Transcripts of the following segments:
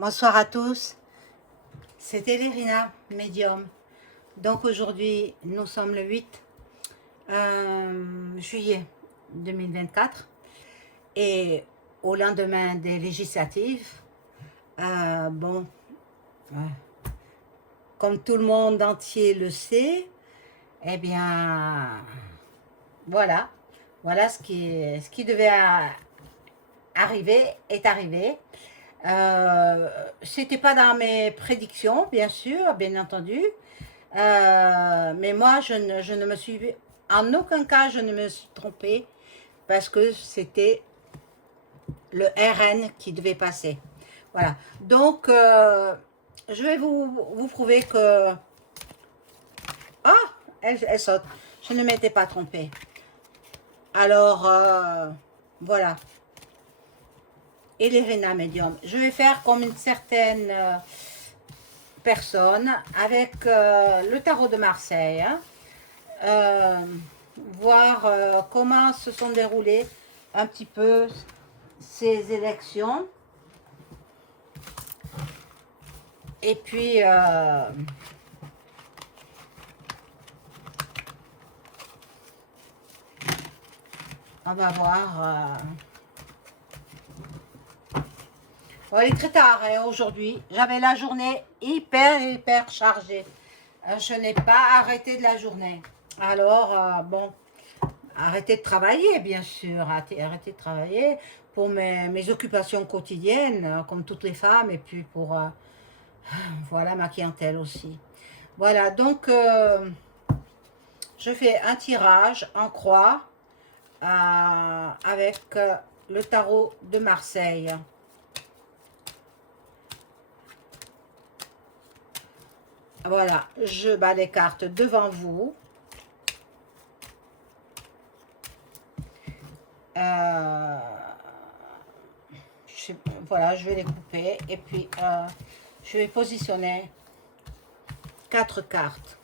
Bonsoir à tous, c'est Elérina, médium. Donc aujourd'hui, nous sommes le 8 juillet 2024 et au lendemain des législatives, bon, comme tout le monde entier le sait, eh bien, voilà, voilà ce qui devait arriver est arrivé. C'était pas dans mes prédictions, bien sûr, bien entendu. Mais moi, je ne me suis, en aucun cas, je ne me suis trompée parce que c'était le RN qui devait passer. Voilà. Donc, je vais vous prouver que... Ah, elle saute. Je ne m'étais pas trompée. Alors, voilà. Elérina Médium. Je vais faire comme une certaine personne avec le tarot de Marseille. Hein. Voir comment se sont déroulées un petit peu ces élections. Et puis, on va voir. Bon, il est très tard hein, aujourd'hui. J'avais la journée hyper chargée. Je n'ai pas arrêté de la journée. Alors, bon, arrêter de travailler, bien sûr. Arrêter de travailler pour mes occupations quotidiennes, comme toutes les femmes, et puis pour, voilà, ma clientèle aussi. Voilà, donc, je fais un tirage en croix avec le tarot de Marseille. Voilà, je bats les cartes devant vous. Voilà, je vais les couper et puis je vais positionner 4 cartes.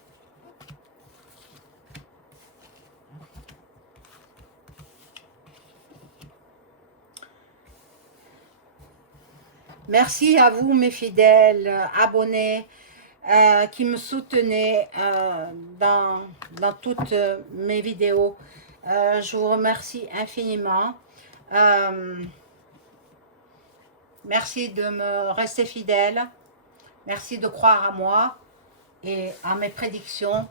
Merci à vous mes fidèles abonnés qui me soutenez dans toutes mes vidéos. Je vous remercie infiniment. Merci de me rester fidèle. Merci de croire à moi et à mes prédictions.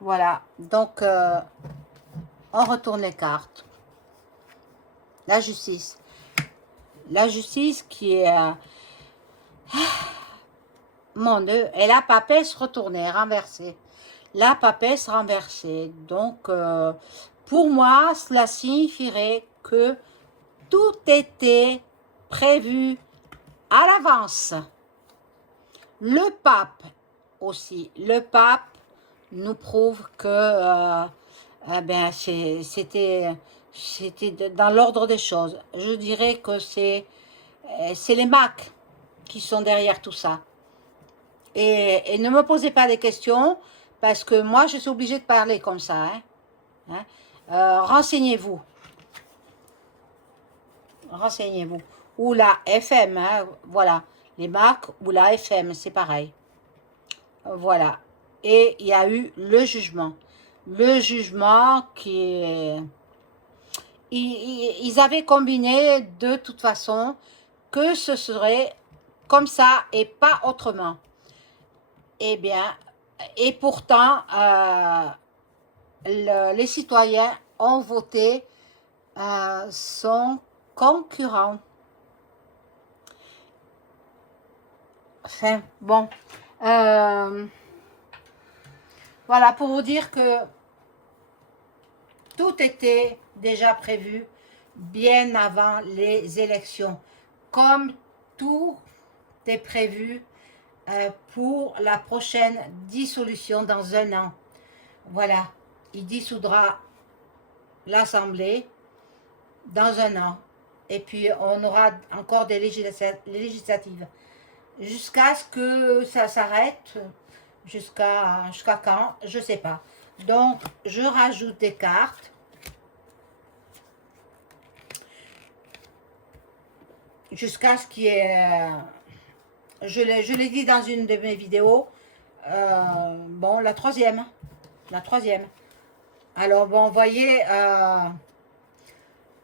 Voilà, donc on retourne les cartes. La justice. La justice qui est... mon Dieu, et la papesse retournée, renversée. La papesse renversée. Donc, pour moi, cela signifierait que tout était prévu à l'avance. Le pape aussi. Le pape nous prouve que ben, c'était dans l'ordre des choses. Je dirais que c'est les Macs qui sont derrière tout ça. Et ne me posez pas des questions, parce que moi, je suis obligée de parler comme ça. Hein. Renseignez-vous. Renseignez-vous. Ou la FM, hein, voilà. Les Macs ou la FM, c'est pareil. Voilà. Et il y a eu le jugement. Le jugement qui est... Ils avaient combiné de toute façon que ce serait comme ça et pas autrement. Eh bien, et pourtant, les citoyens ont voté son concurrent. Enfin, bon. Voilà, pour vous dire que tout était déjà prévu bien avant les élections. Comme tout est prévu pour la prochaine dissolution dans 1 an. Voilà, il dissoudra l'Assemblée dans 1 an. Et puis on aura encore des législatives. Jusqu'à ce que ça s'arrête, jusqu'à quand, je ne sais pas. Donc, je rajoute des cartes. jusqu'à ce qu'il y ait... je l'ai dit dans une de mes vidéos, bon, la troisième. La troisième. Alors, bon, vous voyez,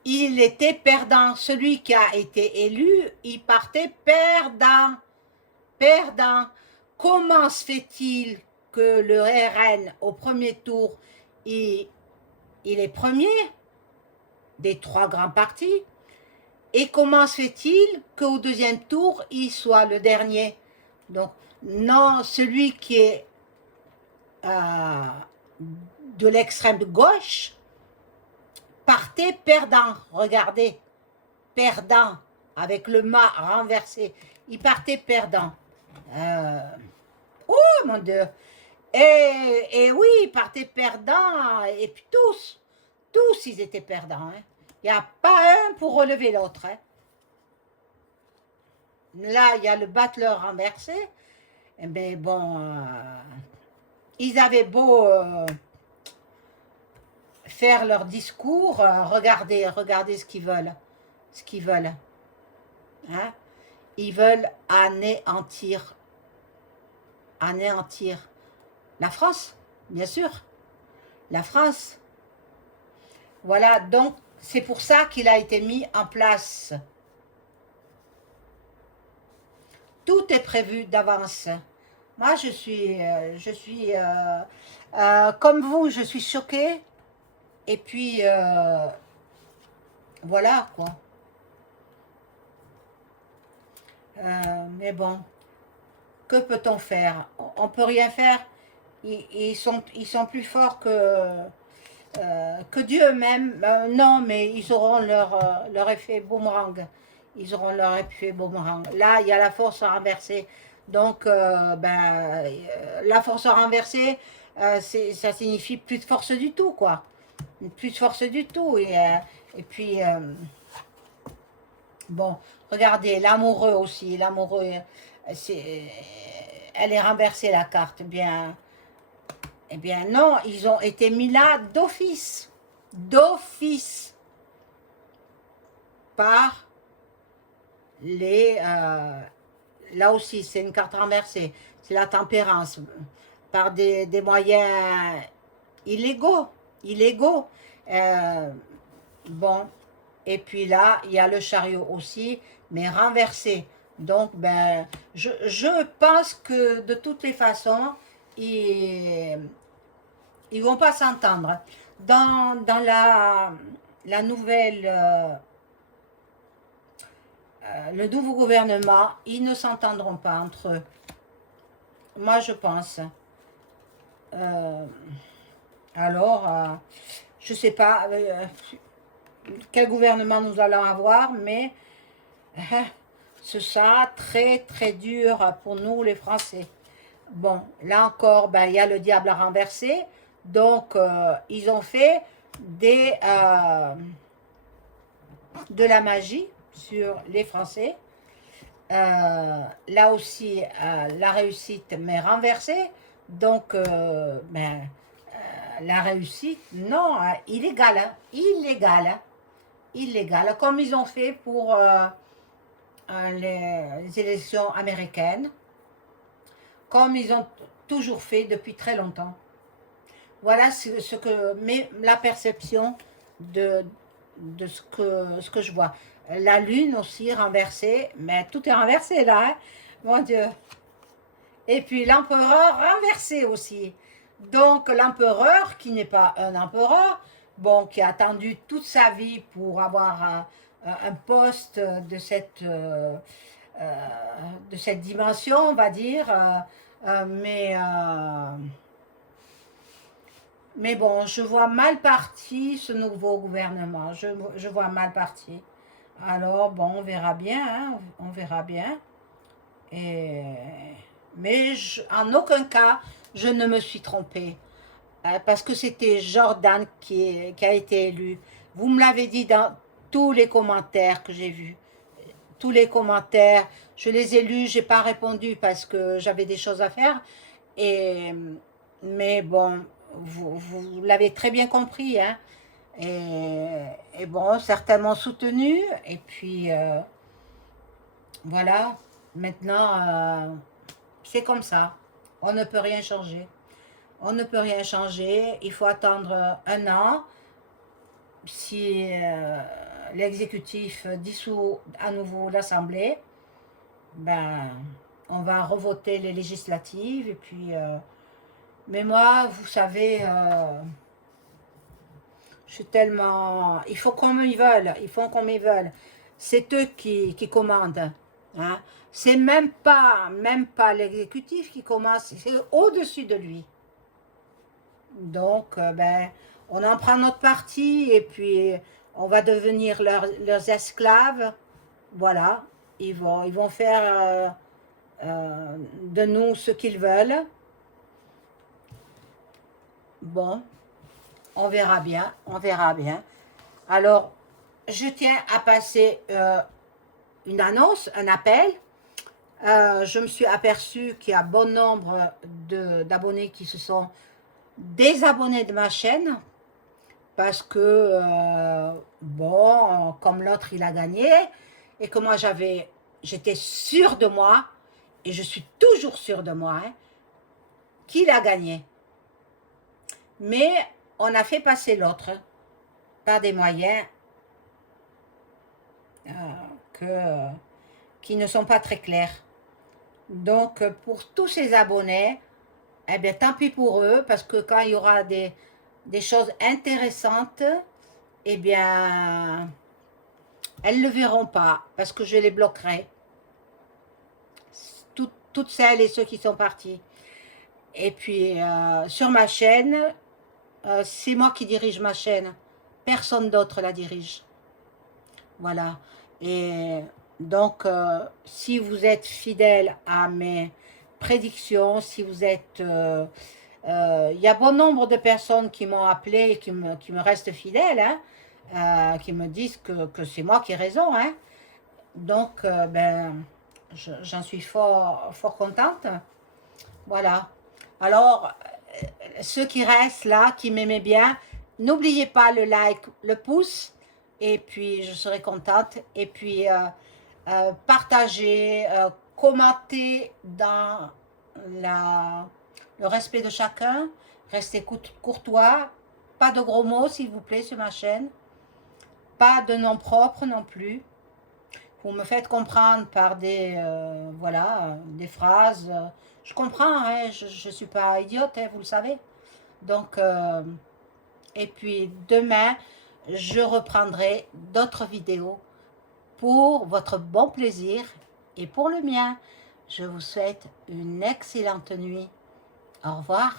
il était perdant. Celui qui a été élu, il partait perdant. Perdant. Comment se fait-il que le RN, au premier tour, il est premier des trois grands partis? Et comment se fait-il qu'au deuxième tour, il soit le dernier? Donc, non, celui qui est de l'extrême gauche partait perdant. Regardez, perdant, avec le mât renversé. Il partait perdant. Oh mon Dieu! Et oui, il partait perdant. Et puis tous ils étaient perdants. Hein. Il n'y a pas un pour relever l'autre. Hein. Là, il y a le battleur renversé. Mais bon, ils avaient beau faire leur discours, regardez ce qu'ils veulent. Ce qu'ils veulent. Hein? Ils veulent anéantir la France, bien sûr. La France. Voilà, donc c'est pour ça qu'il a été mis en place. Tout est prévu d'avance. Moi, je suis comme vous, je suis choquée. Et puis, voilà, quoi. Mais bon, que peut-on faire? On peut rien faire. Ils sont plus forts que Dieu même. Non, mais ils auront leur effet boomerang. Ils auront leur effet boomerang. Là, il y a la force renversée. Donc, la force renversée, ça signifie plus de force du tout, quoi. Plus de force du tout. Et puis, bon, regardez, l'amoureux aussi. L'amoureux, elle est renversée, la carte. Bien, eh bien, non, ils ont été mis là d'office. D'office. Par les... là aussi, c'est une carte renversée. C'est la tempérance. Par des moyens illégaux. Illégaux. Bon. Et puis là, il y a le chariot aussi, mais renversé. Donc, ben, je pense que de toutes les façons, ils vont pas s'entendre. Dans la nouvelle, le nouveau gouvernement, ils ne s'entendront pas entre eux. Moi, je pense. Alors, je ne sais pas quel gouvernement nous allons avoir, mais ce sera très, très dur pour nous, les Français. Bon, là encore, ben, il y a le diable à renverser. Donc, ils ont fait de la magie sur les Français. Là aussi, la réussite m'est renversée. Donc, la réussite, non, illégale. Hein, illégale. Hein, illégale. Comme ils ont fait pour les élections américaines. Comme ils ont toujours fait depuis très longtemps. Voilà ce que la perception de ce que je vois. La lune aussi renversée, mais tout est renversé là, hein? Mon Dieu. Et puis l'empereur renversé aussi. Donc l'empereur, qui n'est pas un empereur, bon, qui a attendu toute sa vie pour avoir un poste de cette dimension, on va dire, mais bon, je vois mal parti ce nouveau gouvernement. Je vois mal parti. Alors, bon, on verra bien. Hein, on verra bien. Mais en aucun cas, je ne me suis trompée. Parce que c'était Jordan qui a été élu. Vous me l'avez dit dans tous les commentaires que j'ai vus. Tous les commentaires, je les ai lus, j'ai pas répondu parce que j'avais des choses à faire. Mais bon, vous l'avez très bien compris, hein. Et bon, certains m'ont soutenu, et puis Voilà, maintenant, c'est comme ça. On ne peut rien changer. On ne peut rien changer. Il faut attendre un an. Si l'exécutif dissout à nouveau l'Assemblée, ben, on va revoter les législatives. Et puis, mais moi, vous savez, je suis tellement... Il faut comme ils veulent. Ils font comme ils veulent. C'est eux qui commandent. Hein. C'est même pas l'exécutif qui commande, c'est au-dessus de lui. Donc, ben, on en prend notre parti et puis on va devenir leurs esclaves. Voilà, ils vont faire de nous ce qu'ils veulent. Bon, on verra bien, on verra bien. Alors, je tiens à passer une annonce, un appel. Je me suis aperçue qu'il y a bon nombre d'abonnés qui se sont désabonnés de ma chaîne parce que, bon, comme l'autre il a gagné et que moi j'étais sûre de moi et je suis toujours sûre de moi hein, qu'il a gagné. Mais on a fait passer l'autre par des moyens euh, que, qui ne sont pas très clairs. Donc, pour tous ces abonnés, eh bien, tant pis pour eux, parce que quand il y aura des choses intéressantes, eh bien, elles ne le verront pas, parce que je les bloquerai. Toutes celles et ceux qui sont partis. Et puis, sur ma chaîne, c'est moi qui dirige ma chaîne. Personne d'autre la dirige. Voilà. Et donc, si vous êtes fidèle à mes prédictions, si vous êtes... il y a bon nombre de personnes qui m'ont appelé et qui me restent fidèles, hein, qui me disent que c'est moi qui ai raison. Hein. Donc, ben, j'en suis fort contente. Voilà. Alors, ceux qui restent là, qui m'aimaient bien, n'oubliez pas le like, le pouce, et puis je serai contente. Et puis, partagez, commentez dans le respect de chacun. Restez courtois. Pas de gros mots, s'il vous plaît, sur ma chaîne. Pas de nom propre non plus. Vous me faites comprendre par voilà, des phrases. Je comprends, hein, je ne suis pas idiote, hein, vous le savez. Donc, et puis demain, je reprendrai d'autres vidéos pour votre bon plaisir et pour le mien. Je vous souhaite une excellente nuit. Au revoir.